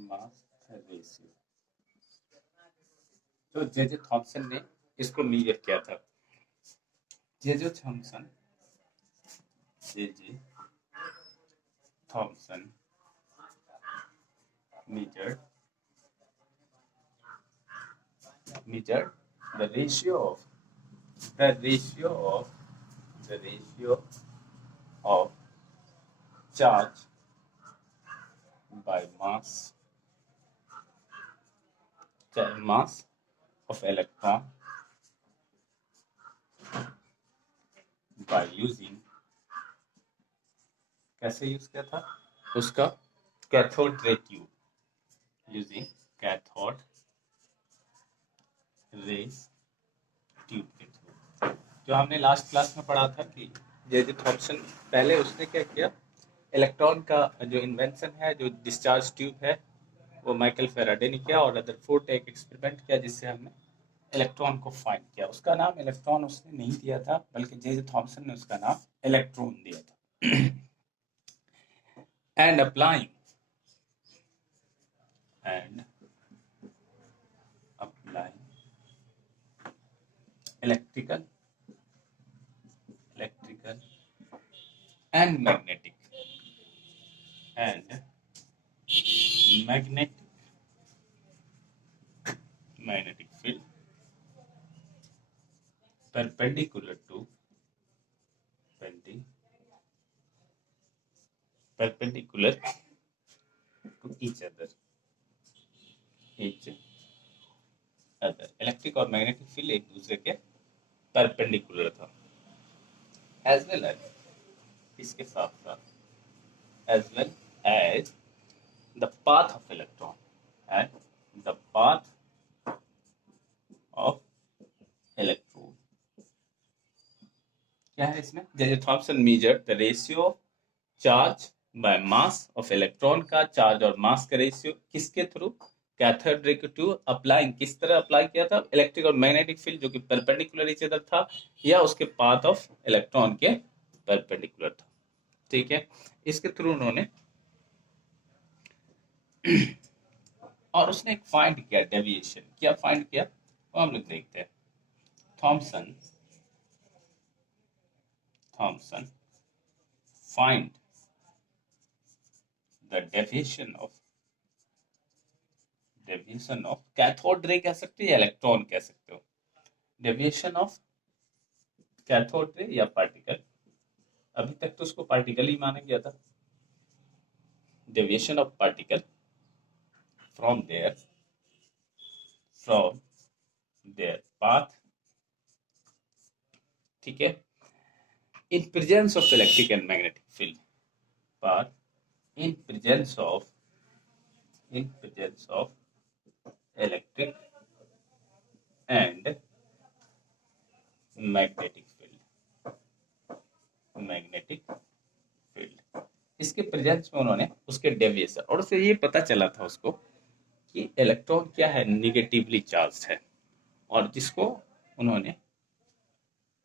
Mass ratio. तो J Thomson ने इसको मेजर किया था। J Thomson measured the ratio of charge by mass of electron by using, कैसे यूज किया था उसका, cathode ray tube, using cathode ray tube के थ्रू। जो हमने लास्ट क्लास में पढ़ा था कि जे थॉमसन पहले उसने क्या किया, इलेक्ट्रॉन का जो इन्वेंशन है, जो डिस्चार्ज ट्यूब है, वो माइकल फेराडे ने किया और रदरफोर्ड एक एक्सपेरिमेंट किया जिससे हमने इलेक्ट्रॉन को फाइंड किया। उसका नाम इलेक्ट्रॉन उसने नहीं दिया था, बल्कि जे थॉमसन ने उसका नाम इलेक्ट्रॉन दिया था। And applying electrical and magnetic field perpendicular to each other। Electric और मैग्नेटिक फील्ड एक दूसरे के परपेंडिकुलर था। एज वेल एज, इसके साथ साथ, as well as the path of electron क्या है इसमें, J Thomson measured the ratio of charge by mass of electron का चार्ज और मास का रेशियो किसके through, cathode ray to applying, किस तरह अप्लाई किया था, इलेक्ट्रिक और मैग्नेटिक फील्ड जो कि परपेंडिकुलर ईच अदर था या उसके पाथ ऑफ इलेक्ट्रॉन के परपेंडिकुलर था। ठीक है, इसके थ्रू उन्होंने और उसने एक फाइंड किया डेविएशन। क्या फाइंड किया वो हम लोग देखते हैं। Thomson find the deviation of cathode ray कह सकते हो या इलेक्ट्रॉन कह सकते हो, डेविएशन ऑफ कैथोड रे या पार्टिकल, अभी तक तो उसको पार्टिकल ही माना गया था। Deviation of particle from there path, ठीक है, in presence of electric and magnetic field, but in presence of electric and magnetic field, इसके प्रेजेंस में उन्होंने उसके डेविएशन, और उससे ये पता चला था उसको कि इलेक्ट्रॉन क्या है, निगेटिवली चार्ज है, और जिसको उन्होंने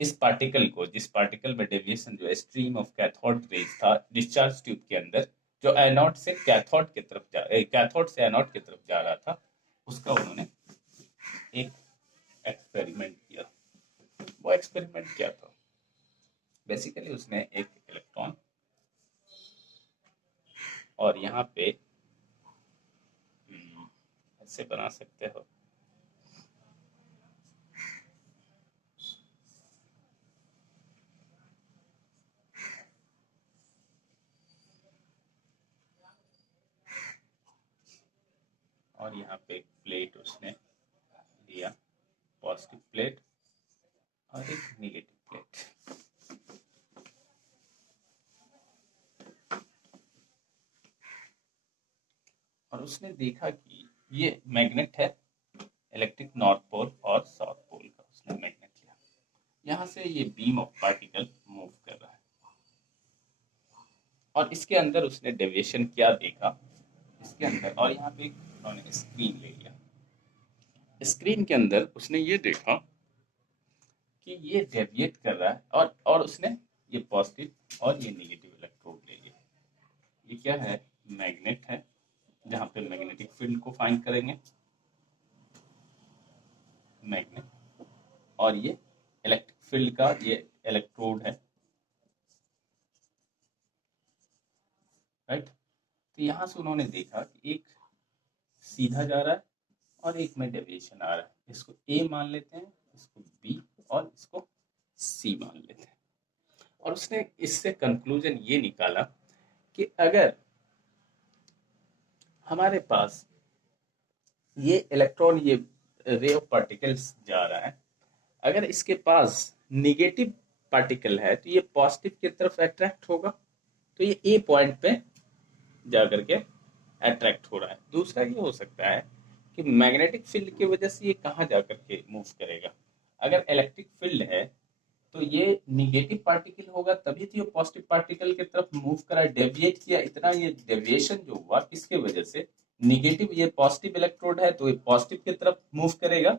इस पार्टिकल को, जिस पार्टिकल में डेविएशन जो स्ट्रीम ऑफ कैथोड रेज था डिस्चार्ज ट्यूब के अंदर, जो एनोड से कैथोड की तरफ कैथोड से एनोड की तरफ जा रहा था, उसका उन्होंने एक एक्सपेरिमेंट किया। वो एक्सपेरिमेंट क्या था, बेसिकली उसने एक इलेक्ट्रॉन, और यहाँ पे ऐसे बना सकते हो, और यहाँ पे एक प्लेट उसने दिया, पॉजिटिव प्लेट और एक नेगेटिव प्लेट। और उसने देखा कि ये मैग्नेट है, इलेक्ट्रिक नॉर्थ पोल और साउथ पोल का उसने मैग्नेट लिया, यहाँ से ये बीम ऑफ पार्टिकल मूव कर रहा है, और इसके अंदर उसने डेविएशन क्या देखा इसके अंदर, और यहाँ पे उन्होंने स्क्रीन ले लिया। स्क्रीन के अंदर उसने ये देखा कि ये डेविएट कर रहा है, और उसने ये पॉजिटिव और ये नेगेटिव इलेक्ट्रोड ले लिया। ये क्या है, मैग्नेट है, जहाँ पे मैग्नेटिक फील्ड को फाइंड करेंगे, मैग्नेट, और ये इलेक्ट्रिक फील्ड का ये इलेक्ट्रोड है, राइट। तो यहाँ से उन्होंने देखा कि एक सीधा जा रहा है और एक में डेविएशन आ रहा है, इसको ए मान लेते हैं, इसको बी और इसको सी मान लेते हैं। और उसने इससे कंक्लूजन ये निकाला कि अगर हमारे पास ये इलेक्ट्रॉन, ये रे ऑफ पार्टिकल्स जा रहा है, अगर इसके पास निगेटिव पार्टिकल है तो ये पॉजिटिव की तरफ अट्रैक्ट होगा, तो ये ए पॉइंट पे जा करके अट्रैक्ट हो रहा है। दूसरा ये हो सकता है कि मैग्नेटिक फील्ड की वजह से ये कहाँ जा करके मूव करेगा। अगर इलेक्ट्रिक फील्ड है तो ये निगेटिव पार्टिकल होगा, तभी तो ये पॉजिटिव पार्टिकल की तरफ मूव करा, डेविएट किया। इतना ये डेविएशन जो हुआ किसके वजह से, निगेटिव, ये पॉजिटिव इलेक्ट्रोड है तो ये पॉजिटिव की तरफ मूव करेगा,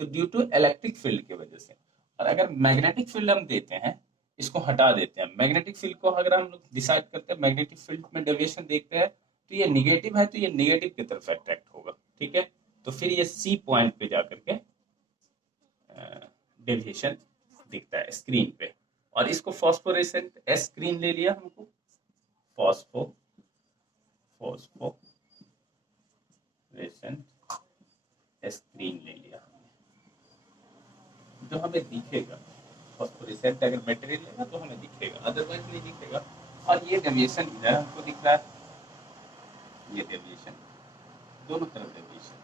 तो ड्यू टू इलेक्ट्रिक फील्ड की वजह से। और अगर मैग्नेटिक फील्ड हम देते हैं, इसको हटा देते हैं, मैग्नेटिक फील्ड को अगर हम लोग डिसाइड करते हैं, मैग्नेटिक फील्ड में डेविएशन देखते हैं, तो ये निगेटिव है तो ये निगेटिव की तरफ अट्रैक्ट होगा, ठीक है। तो फिर ये सी पॉइंट पे जाकर के डेविएशन दिखता है स्क्रीन पे। और इसको फॉस्फोरेसेंट स्क्रीन ले लिया हमको, फॉस्फोरेसेंट स्क्रीन ले लिया हमने, जो हमें दिखेगा। फॉस्फोरेसेंट अगर मटेरियल लेगा तो हमें दिखेगा, अदरवाइज नहीं दिखेगा। और ये डेविएशन इधर हमको दिख रहा है, ये डेविएशन, दोनों तरफ डेविएशन,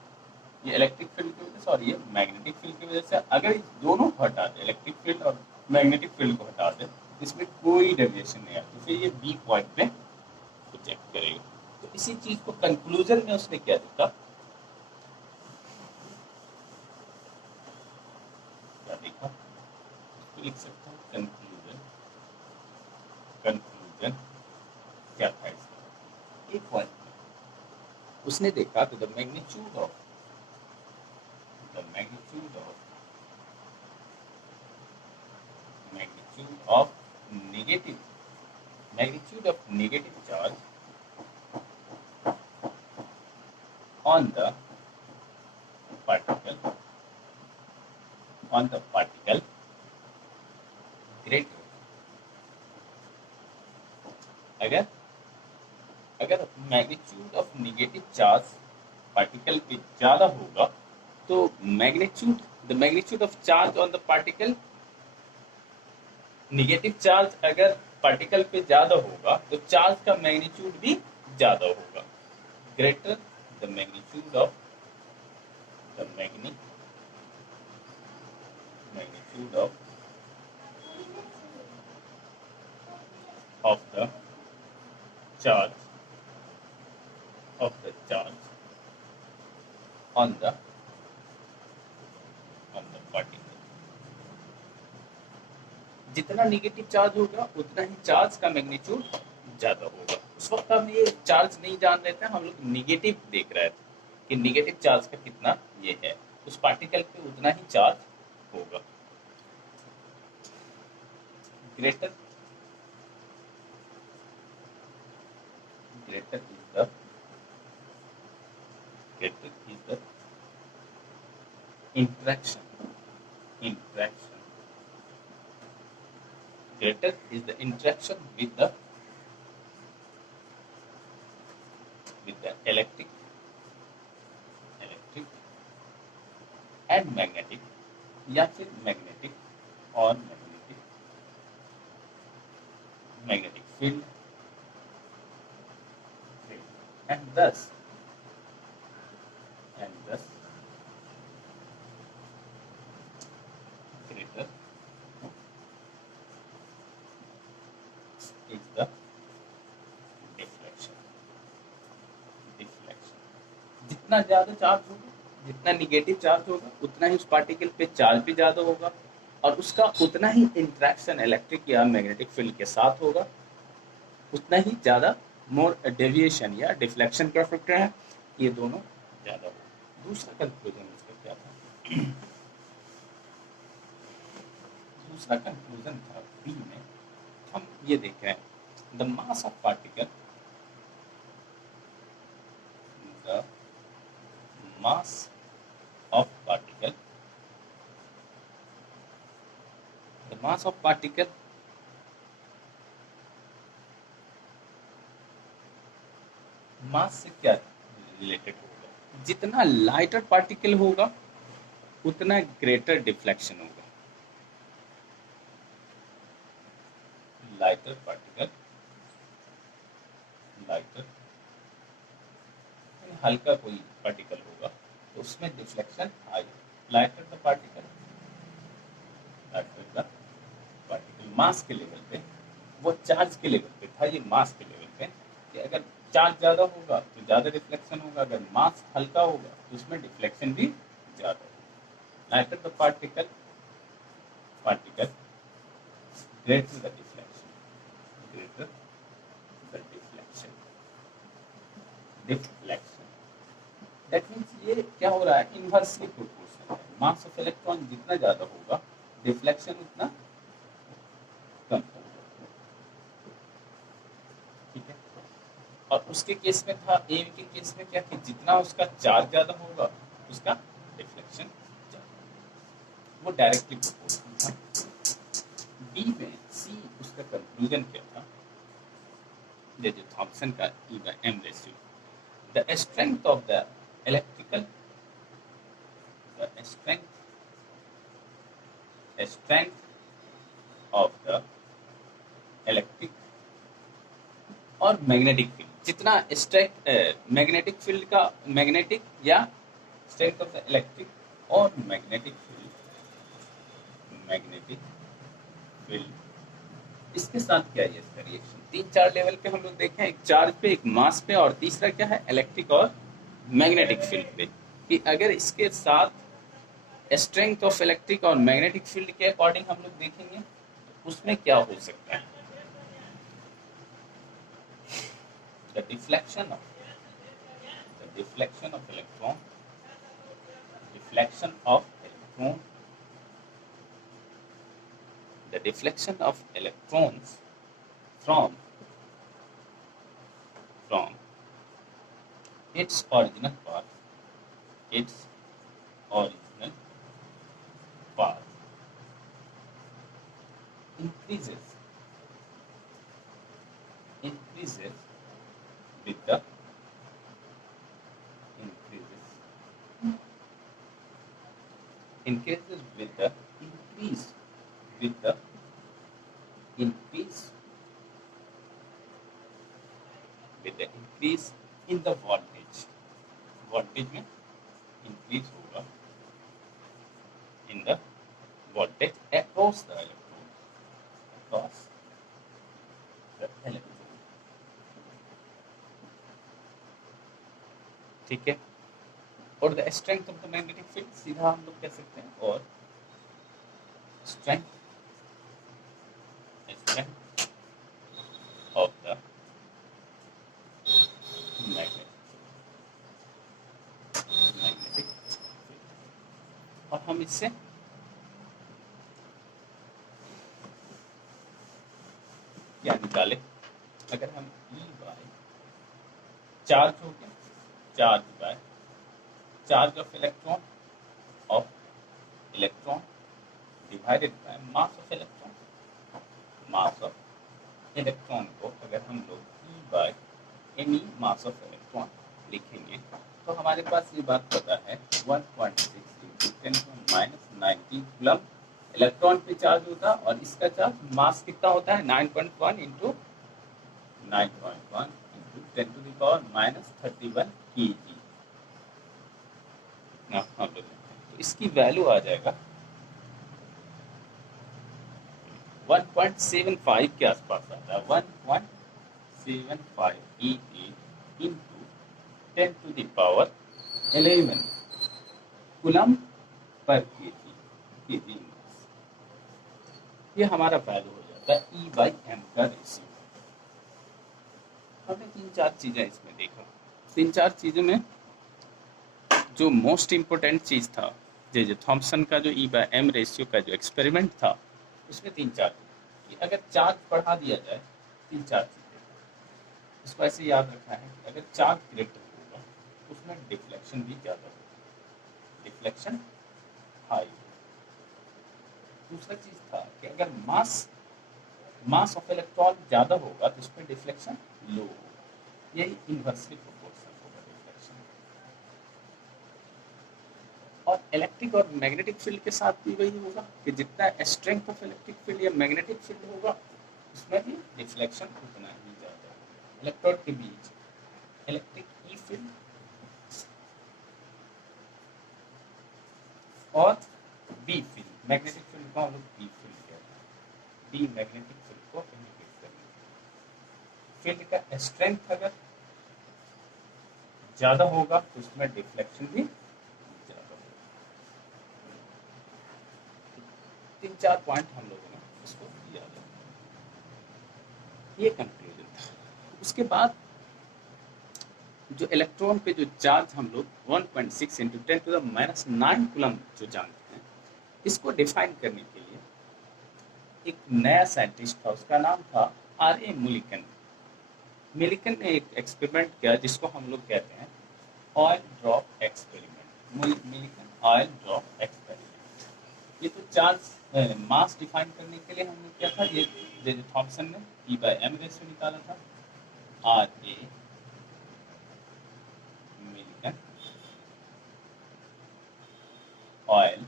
ये इलेक्ट्रिक फील्ड की वजह से और ये मैग्नेटिक फील्ड की वजह से। अगर इस दोनों को हटा दे, इलेक्ट्रिक फील्ड और मैग्नेटिक फील्ड को हटा दे, इसमें कोई डेविएशन नहीं आता, तो फिर ये बी पॉइंट पे प्रोजेक्ट करेगा। तो इसी चीज को कंक्लूजन में उसने क्या देखा, क्या देखा, तो लिख सकता हूँ कंक्लूजन। कंक्लूजन क्या था इसका, एक पॉइंट उसने देखा तो the magnitude of negative magnitude of negative charge on the particle greater, अगर अगर magnitude of negative charge particle पे ज्यादा होगा तो the magnitude of charge on the particle, negative charge अगर पार्टिकल पे ज्यादा होगा तो चार्ज का मैग्नीट्यूड भी ज्यादा होगा, greater the magnitude of the magnitude of the charge on the particle। जितना निगेटिव चार्ज होगा उतना ही चार्ज का मैग्नीट्यूड ज्यादा होगा। उस वक्त हम ये चार्ज नहीं जान रहे थे, हम लोग निगेटिव देख रहे थे कि निगेटिव चार्ज का कितना ये है, उस पार्टिकल पे उतना ही चार्ज होगा। Greater is the interaction greater is the interaction with the electric and magnetic, या फिर मैग्नेटिक और magnetic field, and thus greater is the deflection। जितना ज्यादा चार्ज होगा, जितना निगेटिव चार्ज होगा, उतना ही उस पार्टिकल पे चार्ज भी ज्यादा होगा और उसका उतना ही इंटरेक्शन इलेक्ट्रिक या मैग्नेटिक फील्ड के साथ होगा, उतना ही ज्यादा मोर डेविएशन या डिफ्लेक्शन का फैक्टर है, ये दोनों ज्यादा होगा। दूसरा कंक्लूजन इसका क्या था, दूसरा कंक्लूजन था बी में, हम ये देख रहे हैं the mass of particle, the mass of particle, the mass of particle mass से क्या रिलेटेड होगा, जितना लाइटर पार्टिकल होगा उतना ग्रेटर डिफ्लेक्शन होगा। लाइटर पार्टिकल, लाइटर हल्का कोई पार्टिकल होगा तो उसमें deflection high. Lighter the particle, lighter the particle mass के लेवल पे, वो चार्ज के लेवल पे था, ये मास के लेवल पे कि अगर चार्ज ज़्यादा होगा तो ज़्यादा डिफ्लेक्शन होगा, अगर मास हल्का होगा तो उसमें डिफ्लेक्शन भी ज़्यादा होगा। Lighter the particle, particle greater the deflection, greater the deflection, deflection, that means ये क्या हो रहा है, इनवर्सली प्रोपोर्शनल है। मास ऑफ इलेक्ट्रॉन जितना ज़्यादा होगा डिफ्लेक्शन उतना कम होगा, ठीक है। और उसके केस में था, ए के केस में क्या कि जितना उसका चार्ज ज़्यादा होगा उसका डिफ्लेक्शन ज़्यादा, वो डायरेक्टली प्रोपोर्शनल था। बी में सी उसका कंक्लूजन क्या था, जो थॉमसन का E by M ratio, the strength of the electrical, the strength of the electric और मैग्नेटिक फील्ड, जितना स्ट्रेंथ मैग्नेटिक फील्ड का, मैग्नेटिक या स्ट्रेंथ ऑफ द इलेक्ट्रिक और मैग्नेटिक फील्ड, मैग्नेटिक फील्ड, इसके साथ क्या है इसका रिएक्शन। 3-4 लेवल पे हम लोग देखें, एक चार्ज पे, एक मास पे, और तीसरा क्या है इलेक्ट्रिक और मैग्नेटिक फील्ड पे, कि अगर इसके साथ स्ट्रेंथ ऑफ इलेक्ट्रिक और मैग्नेटिक फील्ड के अकॉर्डिंग हम लोग देखेंगे तो उसमें क्या हो सकता है। The deflection of electron, deflection of electron, the deflection of electrons from its original path, its original path increases with the increase with the increase in the voltage, voltage में increase होगा in the voltage across the electron, across the electron, ठीक है। और the strength of the magnetic field सीधा हम लोग कह सकते हैं, और strength of the magnetic field, और हम इससे क्या निकाले, अगर हम E बाय चार्ज हो गया, charge by charge of electron divided by mass of electron, mass of electron को अगर हम लोग E by any mass of electron लिखेंगे तो हमारे पास ये बात पता है 1.6 × 10⁻⁹ कूलम इलेक्ट्रॉन पे चार्ज होता है, और इसका चार्ज मास कितना होता है 9.1 × 10⁻31 kg। तो इसकी वैल्यू आ जाएगा 1.75 के आसपास आता है, 1.75 E × 10⁻11 कूलम पर केजी मास, ये हमारा वैल्यू हो जाता है E by M का रेशियो। हमने 3-4 चीजें इसमें देखा, 3-4 चीजों में जो मोस्ट इम्पोर्टेंट चीज था, जो थॉमसन का जो E by M रेशियो का जो एक्सपेरिमेंट था, उसमें 3-4 कि अगर चार्ज बढ़ा दिया जाए, 3-4 चीजें इसको ऐसे याद रखना है कि अगर चार्ज ग्रेटर होगा उसमें डिफ्लेक्शन भी ज़्यादा होगा, डिफ्लेक्शन हाई। दूसरा चीज था कि अगर मास ऑफ इलेक्ट्रॉन ज्यादा होगा तो उसमें डिफ्लेक्शन लो होगा। यही इन्वर्सली प्रोपोर्शनल होगा डिफ्लेक्शन। और इलेक्ट्रिक और मैग्नेटिक फील्ड के साथ भी वही होगा कि जितना स्ट्रेंथ ऑफ इलेक्ट्रिक फील्ड या मैग्नेटिक फील्ड होगा उसमें भी डिफ्लेक्शन उतना ही ज्यादा। इलेक्ट्रोड के बीच इलेक्ट्रिक ई फील्ड और बी फील्ड, मैग्नेटिक फील्ड को हम लोग बी फील्ड कहते हैं। बी मैग्नेटिक फील्ड को इंडिकेट करने। फील्ड का स्ट्रेंथ अगर ज्यादा होगा तो उसमें डिफ्लेक्शन भी ज्यादा होगा। 3-4 पॉइंट हम लोगों ने इसको याद रखा। ये कंक्लूजन था। उसके बाद जो इलेक्ट्रॉन पे जो चार्ज हम लोग 1.6 इंटू 10⁻⁹ कूलम जो जानते हैं, इसको डिफाइन करने के लिए एक नया साइंटिस्ट था, उसका नाम था R.A. मिलिकन। मिलिकन ने एक एक्सपेरिमेंट किया जिसको हम लोग कहते हैं oil drop experiment. Millikan oil drop experiment. ये तो चार्ज मास डिफाइन करने के लिए हमने क्या था, ये जे थॉमसन ने E/m रेशियो निकाला था। R.A. Millikan oil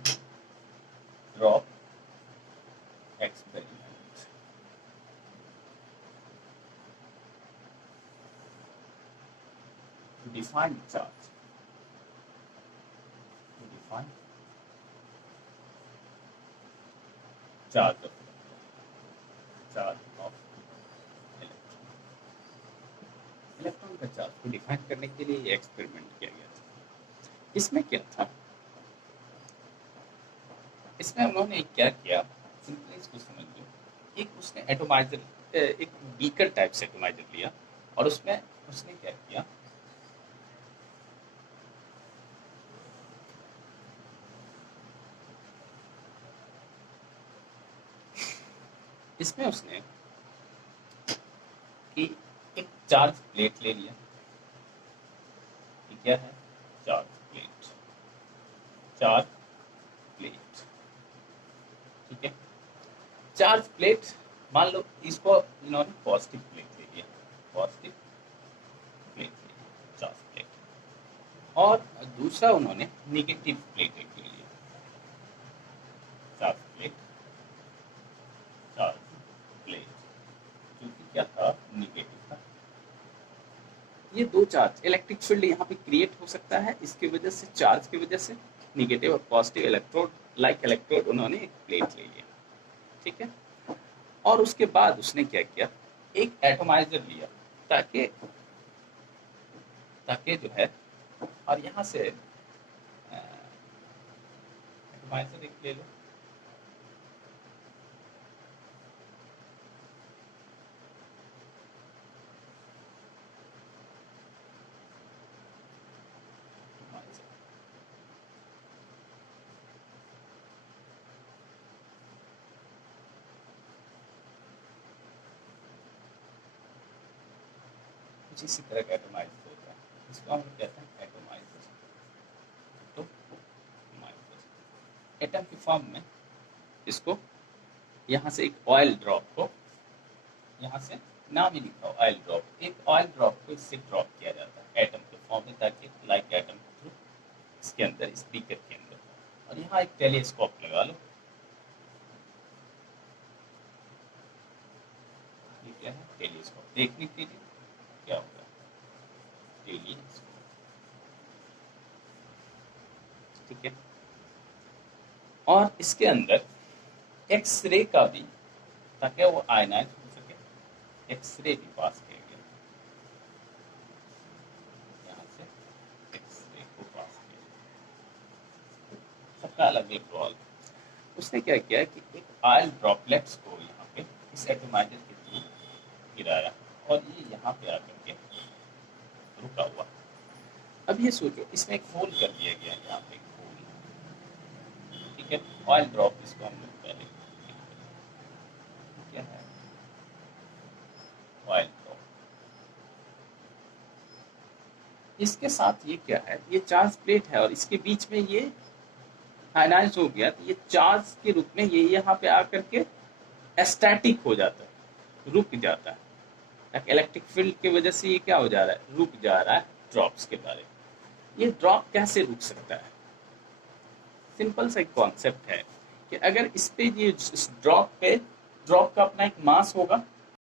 drop experiment to define charge, to define charge of electron। Electron का चार्ज को डिफाइन करने के लिए ये एक्सपेरिमेंट किया गया था। इसमें क्या था, इसमें उन्होंने क्या किया, सिंपली इसको समझ लो। एक उसने एटोमाइजर, एक बीकर टाइप से एटोमाइजर लिया और उसमें उसने क्या किया, इसमें उसने कि एक चार्ज प्लेट ले लिया। क्या है, चार्ज प्लेट, चार्ज प्लेट, ठीक है। चार्ज प्लेट, मान लो इसको इन्होंने पॉजिटिव प्लेट ले लिया, पॉजिटिव प्लेट ले लिया, चार्ज प्लेट। और दूसरा उन्होंने निगेटिव प्लेट ले लिया, चार्ज प्लेट, चार्ज प्लेट, जो कि क्या था, निगेटिव था। ये दो चार्ज, इलेक्ट्रिक फील्ड यहाँ पे क्रिएट हो सकता है इसकी वजह से, चार्ज की वजह से। निगेटिव और पॉजिटिव इलेक्ट्रोड, लाइक इलेक्ट्रोड उन्होंने एक प्लेट ले लिया, ठीक है। और उसके बाद उसने क्या किया, एक एटोमाइजर लिया, ताकि ताकि जो है, और यहाँ से एटोमाइजर एक ले लो, कुछ इसी तरह का एटोमाइजर होता है, इसको हम कहते हैं एटोमाइजर। तो एटम की फॉर्म में इसको, यहाँ से एक ऑयल ड्रॉप को, यहाँ से नाम ही लिखा हो ऑयल ड्रॉप, एक ऑयल ड्रॉप को इससे ड्रॉप किया जाता है एटम के फॉर्म में, ताकि लाइक एटम थ्रू इसके अंदर, स्पीकर के अंदर। और यहाँ एक टेलीस्कोप लगा लो, ये क्या है, टेलीस्कोप, देखने के लिए क्या होगा, टेलीस्कोप, ठीक है। और इसके अंदर एक्सरे का भी, ताकि वो आयनाइज हो सके, एक्सरे भी पास किया गया, यहाँ से एक्सरे को पास किया, सबका अलग अलग रोल। उसने क्या किया कि एक ऑयल ड्रॉपलेट्स को यहाँ पे इस एटोमाइजर के थ्रू गिराया, और ये यहाँ पे आकर के रुका हुआ। अब ये सोचो, इसमें एक होल कर दिया गया, यहाँ पे एक होल, ठीक है। ऑयल ड्रॉप, इसको हम लोग पहले क्या है, ऑयल ड्रॉप, इसके साथ ये क्या है, ये चार्ज प्लेट है और इसके बीच में ये आयनाइज हो गया, तो ये चार्ज के रूप में ये यहाँ पे आकर के स्टैटिक हो जाता है, रुक जाता है। इलेक्ट्रिक फील्ड की वजह से ये क्या हो जा रहा है, रुक जा रहा है ड्रॉप्स के बारे में। ये ड्रॉप कैसे रुक सकता है? सिंपल सा एक कॉन्सेप्ट है कि अगर इस पे ये इस ड्रॉप पे, ड्रॉप का अपना एक मास होगा,